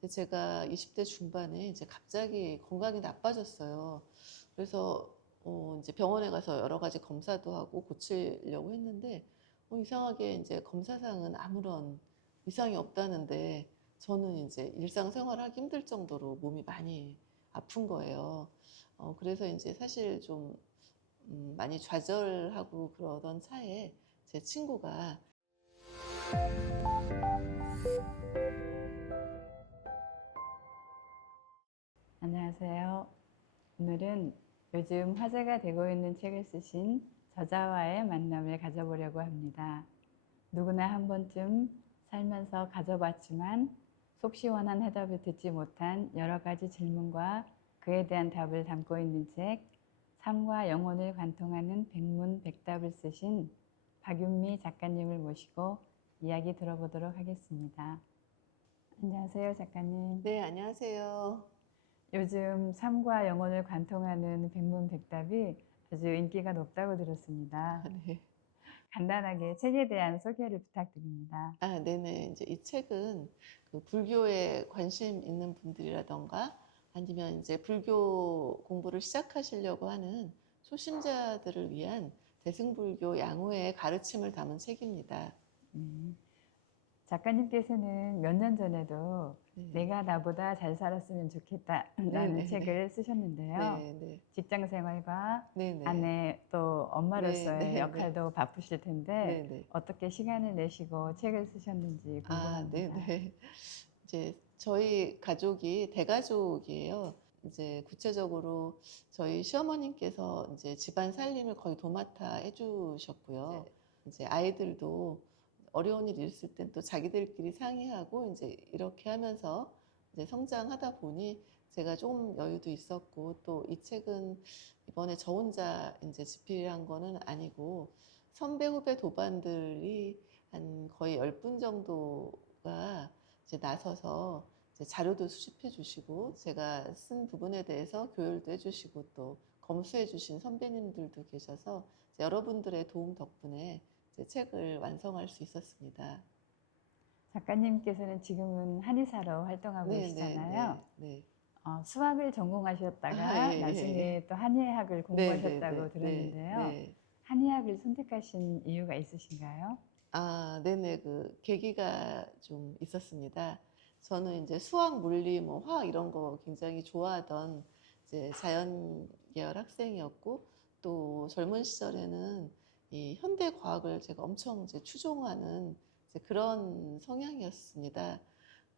근데 제가 20대 중반에 이제 갑자기 건강이 나빠졌어요. 그래서 이제 병원에 가서 여러 가지 검사도 하고 고치려고 했는데 이상하게 이제 검사상은 아무런 이상이 없다는데 저는 이제 일상생활하기 힘들 정도로 몸이 많이 아픈 거예요. 그래서 이제 사실 좀 많이 좌절하고 그러던 차에 제 친구가 안녕하세요. 오늘은 요즘 화제가 되고 있는 책을 쓰신 저자와의 만남을 가져보려고 합니다. 누구나 한 번쯤 살면서 가져봤지만 속 시원한 해답을 듣지 못한 여러 가지 질문과 그에 대한 답을 담고 있는 책, 삶과 영혼을 관통하는 백문백답을 쓰신 박윤미 작가님을 모시고 이야기 들어보도록 하겠습니다. 안녕하세요, 작가님. 네, 안녕하세요. 요즘 삶과 영혼을 관통하는 백문백답이 아주 인기가 높다고 들었습니다. 네. 간단하게 책에 대한 소개를 부탁드립니다. 네네. 이제 이 책은 그 불교에 관심 있는 분들이라던가 아니면 이제 불교 공부를 시작하시려고 하는 초심자들을 위한 대승불교 양호의 가르침을 담은 책입니다. 작가님께서는 몇 년 전에도 네. 내가 나보다 잘 살았으면 좋겠다라는 네네네. 책을 쓰셨는데요. 네네. 직장 생활과 네네. 아내 또 엄마로서의 네네네. 역할도 바쁘실 텐데 네네. 어떻게 시간을 내시고 책을 쓰셨는지 궁금합니다. 네네. 이제 저희 가족이 대가족이에요. 이제 구체적으로 저희 시어머님께서 이제 집안 살림을 거의 도맡아 해주셨고요. 이제 아이들도 어려운 일 있을 땐 또 자기들끼리 상의하고 이제 이렇게 하면서 이제 성장하다 보니 제가 좀 여유도 있었고 또 이 책은 이번에 저 혼자 이제 집필한 거는 아니고 선배 후배 도반들이 한 거의 10분 정도가 이제 나서서 이제 자료도 수집해 주시고 제가 쓴 부분에 대해서 교열도 해주시고 또 검수해 주신 선배님들도 계셔서 여러분들의 도움 덕분에 이제 책을 완성할 수 있었습니다. 작가님께서는 지금은 한의사로 활동하고 계시잖아요. 네네네. 네. 수학을 전공하셨다가 예, 예. 나중에 또 한의학을 공부하셨다고 네네네. 네. 들었는데요. 네. 한의학을 선택하신 이유가 있으신가요? 네네. 그 계기가 좀 있었습니다. 저는 이제 수학, 물리, 뭐 화학 이런 거 굉장히 좋아하던 이제 자연 계열 학생이었고 또 젊은 시절에는 이 현대 과학을 제가 엄청 이제 추종하는 이제 그런 성향이었습니다.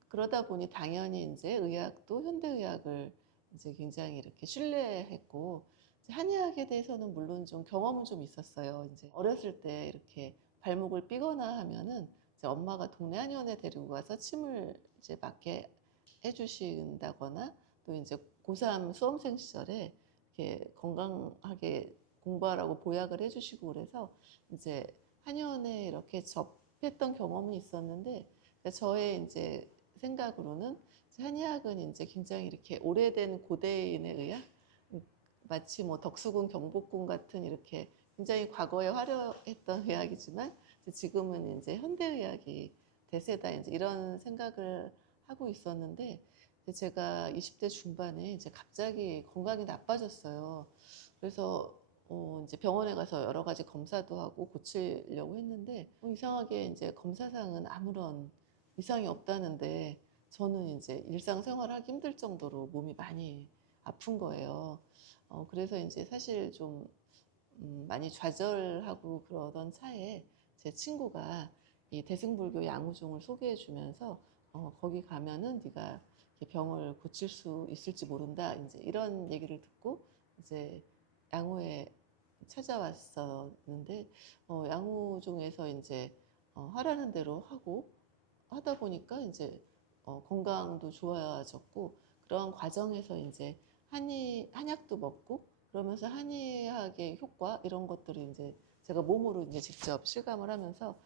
그러다 보니 당연히 이제 의학도 현대의학을 이제 굉장히 이렇게 신뢰했고 이제 한의학에 대해서는 물론 좀 경험은 좀 있었어요. 이제 어렸을 때 이렇게 발목을 삐거나 하면은 이제 엄마가 동네 한의원에 데리고 가서 침을 이제 맞게 해주신다거나 또 이제 고3 수험생 시절에 이렇게 건강하게 공부하라고 보약을 해주시고 그래서 이제 한의원에 이렇게 접했던 경험은 있었는데 저의 이제 생각으로는 한의학은 이제 굉장히 이렇게 오래된 고대인에 의한 마치 뭐 덕수궁, 경복궁 같은 이렇게 굉장히 과거에 화려했던 의학이지만 지금은 이제 현대의학이 대세다 이제 이런 생각을 하고 있었는데 제가 20대 중반에 이제 갑자기 건강이 나빠졌어요. 그래서 이제 병원에 가서 여러 가지 검사도 하고 고치려고 했는데 이상하게 이제 검사상은 아무런 이상이 없다는데 저는 이제 일상생활하기 힘들 정도로 몸이 많이 아픈 거예요. 그래서 이제 사실 좀 많이 좌절하고 그러던 차에 제 친구가 이 대승불교 양우종을 소개해 주면서 거기 가면은 네가 병을 고칠 수 있을지 모른다. 이제 이런 얘기를 듣고 이제 양우에 찾아왔었는데 양우종에서 이제 하라는 대로 하고 하다 보니까 이제 건강도 좋아졌고 그런 과정에서 이제 한약도 먹고 그러면서 한의학의 효과 이런 것들을 이제 제가 몸으로 이제 직접 실감을 하면서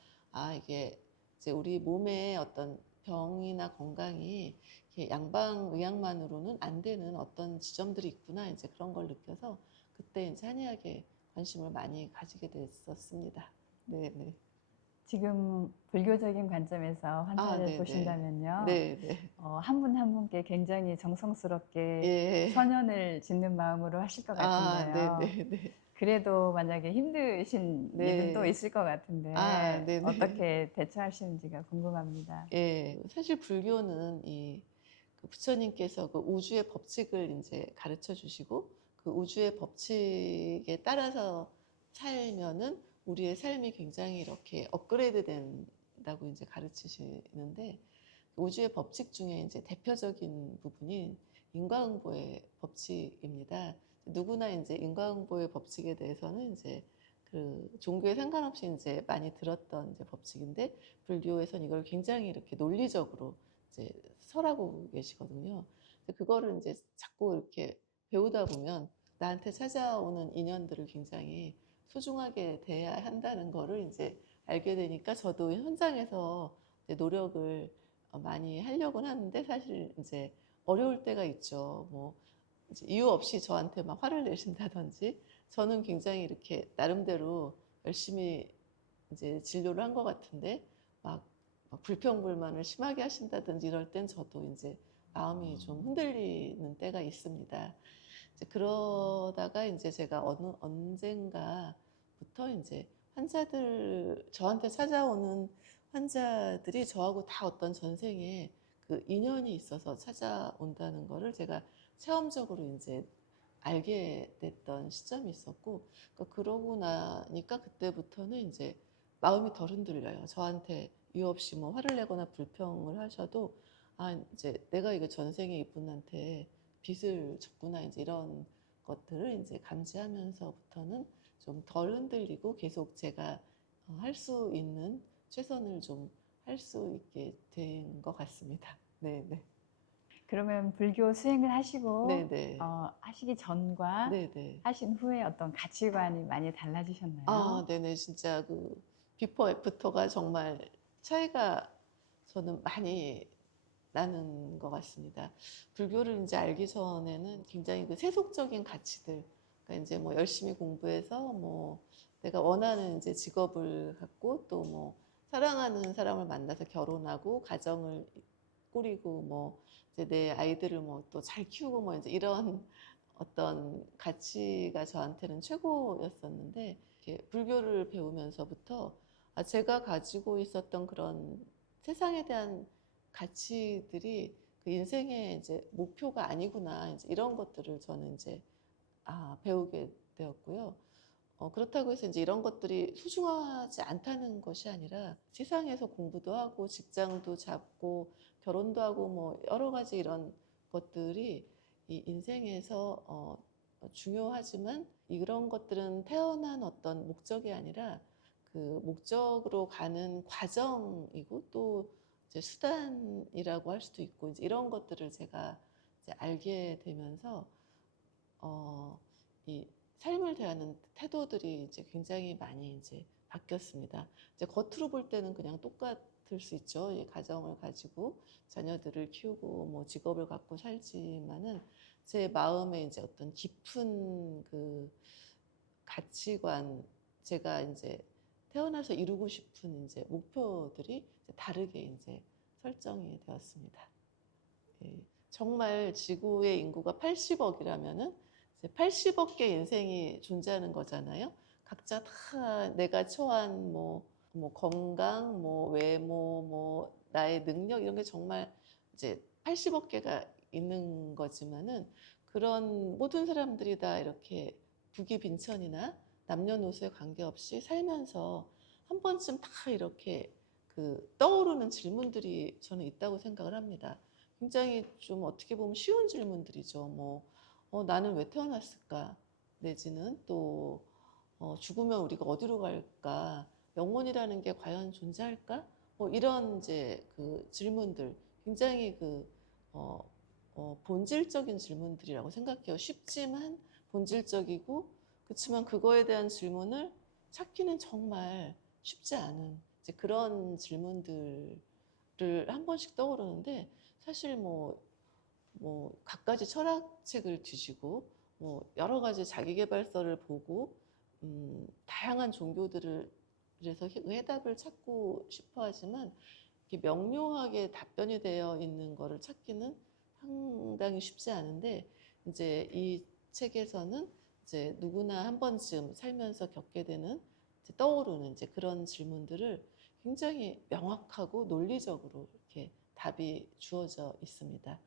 이게 이제 우리 몸의 어떤 병이나 건강이 이렇게 양방의학만으로는 안 되는 어떤 지점들이 있구나 이제 그런 걸 느껴서 그때 이제 한의학에 관심을 많이 가지게 됐었습니다. 네, 네. 지금 불교적인 관점에서 환자를 네네. 보신다면요. 네네. 한 분 한 분께 굉장히 정성스럽게 예. 선연을 짓는 마음으로 하실 것 같은데요. 네네네. 그래도 만약에 힘드신 일은 또 네. 있을 것 같은데 네네. 어떻게 대처하시는지가 궁금합니다. 예. 사실 불교는 그 부처님께서 그 우주의 법칙을 인제 가르쳐 주시고 그 우주의 법칙에 따라서 살면은 우리의 삶이 굉장히 이렇게 업그레이드 된다고 인제 가르치시는데 우주의 법칙 중에 인제 대표적인 부분이 인과응보의 법칙입니다. 누구나 인제 인과응보의 법칙에 대해서는 인제 그 종교에 상관없이 인제 많이 들었던 인제 법칙인데 불교에서는 이걸 굉장히 이렇게 논리적으로 이제 설하고 계시거든요. 근데 그거를 인제 자꾸 이렇게 배우다 보면 나한테 찾아오는 인연들을 굉장히 소중하게 대해야 한다는 거를 인제 알게 되니까 저도 현장에서 이제 노력을 많이 하려고는 하는데 사실 인제 어려울 때가 있죠. 뭐 이제 이유 없이 저한테 막 화를 내신다든지 저는 굉장히 이렇게 나름대로 열심히 이제 진료를 한 것 같은데 막 불평불만을 심하게 하신다든지 이럴 땐 저도 인제 마음이 좀 흔들리는 때가 있습니다. 이제 그러다가 인제 제가 언젠가부터 인제 저한테 찾아오는 환자들이 저하고 다 어떤 전생에 그 인연이 있어서 찾아온다는 거를 제가 체험적으로 인제 알게 됐던 시점이 있었고 그러고 나니까 그때부터는 인제 마음이 덜 흔들려요. 저한테 이유 없이 뭐 화를 내거나 불평을 하셔도 인제 '내가 이거 전생에 이분한테 빚을 졌구나.' 인제 이런 것들을 인제 감지하면서부터는 좀 덜 흔들리고 계속 제가 할 수 있는 최선을 좀 할 수 있게 된 것 같습니다. 네네. 그러면 불교 수행을 하시고 네네. 하시기 전과 네네. 하신 후에 어떤 가치관이 많이 달라지셨나요? 네네. 진짜 그 비포 애프터가 정말 차이가 저는 많이 나는 것 같습니다. 불교를 인제 알기 전에는 굉장히 그 세속적인 가치들 그러니까 인제 뭐 열심히 공부해서 뭐 내가 원하는 인제 직업을 갖고 또 뭐 사랑하는 사람을 만나서 결혼하고 가정을 꾸리고 뭐 이제 내 아이들을 뭐 또 잘 키우고 뭐 인제 이런 어떤 가치가 저한테는 최고였었는데 이렇게 불교를 배우면서부터 제가 가지고 있었던 그런 세상에 대한 가치들이 그 인생의 이제 목표가 아니구나. 이제 이런 것들을 저는 이제 배우게 되었고요. 그렇다고 해서 이제 이런 것들이 소중하지 않다는 것이 아니라 세상에서 공부도 하고 직장도 잡고 결혼도 하고 뭐 여러 가지 이런 것들이 이 인생에서 중요하지만 이런 것들은 태어난 어떤 목적이 아니라 그 목적으로 가는 과정이고 또 이제 수단이라고 할 수도 있고 이제 이런 것들을 제가 이제 알게 되면서 이 삶을 대하는 태도들이 이제 굉장히 많이 이제 바뀌었습니다. 이제 겉으로 볼 때는 그냥 똑같을 수 있죠. 이 가정을 가지고 자녀들을 키우고 뭐 직업을 갖고 살지만은 제 마음에 이제 어떤 깊은 그 가치관, 제가 이제 태어나서 이루고 싶은 이제 목표들이 이제 다르게 이제 설정이 되었습니다. 예. 정말 지구의 인구가 80억이라면은 이제 80억 개 인생이 존재하는 거잖아요. 각자 다 내가 처한 뭐 건강, 뭐 외모, 뭐 나의 능력 이런 게 정말 이제 80억 개가 있는 거지만은 그런 모든 사람들이 다 이렇게 부귀빈천이나 남녀노소에 관계없이 살면서 한 번쯤 다 이렇게 그 떠오르는 질문들이 저는 있다고 생각을 합니다. 굉장히 좀 어떻게 보면 쉬운 질문들이죠. 뭐, 나는 왜 태어났을까? 내지는 또, 죽으면 우리가 어디로 갈까? 영혼이라는 게 과연 존재할까? 뭐 이런 이제 그 질문들, 굉장히 어, 본질적인 질문들이라고 생각해요. 쉽지만 본질적이고, 그렇지만 그거에 대한 질문을 찾기는 정말 쉽지 않은 이제 그런 질문들을 한 번씩 떠오르는데, 사실 뭐 갖가지 철학책을 뒤지고 뭐 여러 가지 자기계발서를 보고 다양한 종교들을 그래서 그 해답을 찾고 싶어 하지만 이렇게 명료하게 답변이 되어 있는 거를 찾기는 상당히 쉽지 않은데 이제 이 책에서는 이제 누구나 한 번쯤 살면서 겪게 되는 이제 떠오르는 이제 그런 질문들을 굉장히 명확하고 논리적으로 이렇게 답이 주어져 있습니다.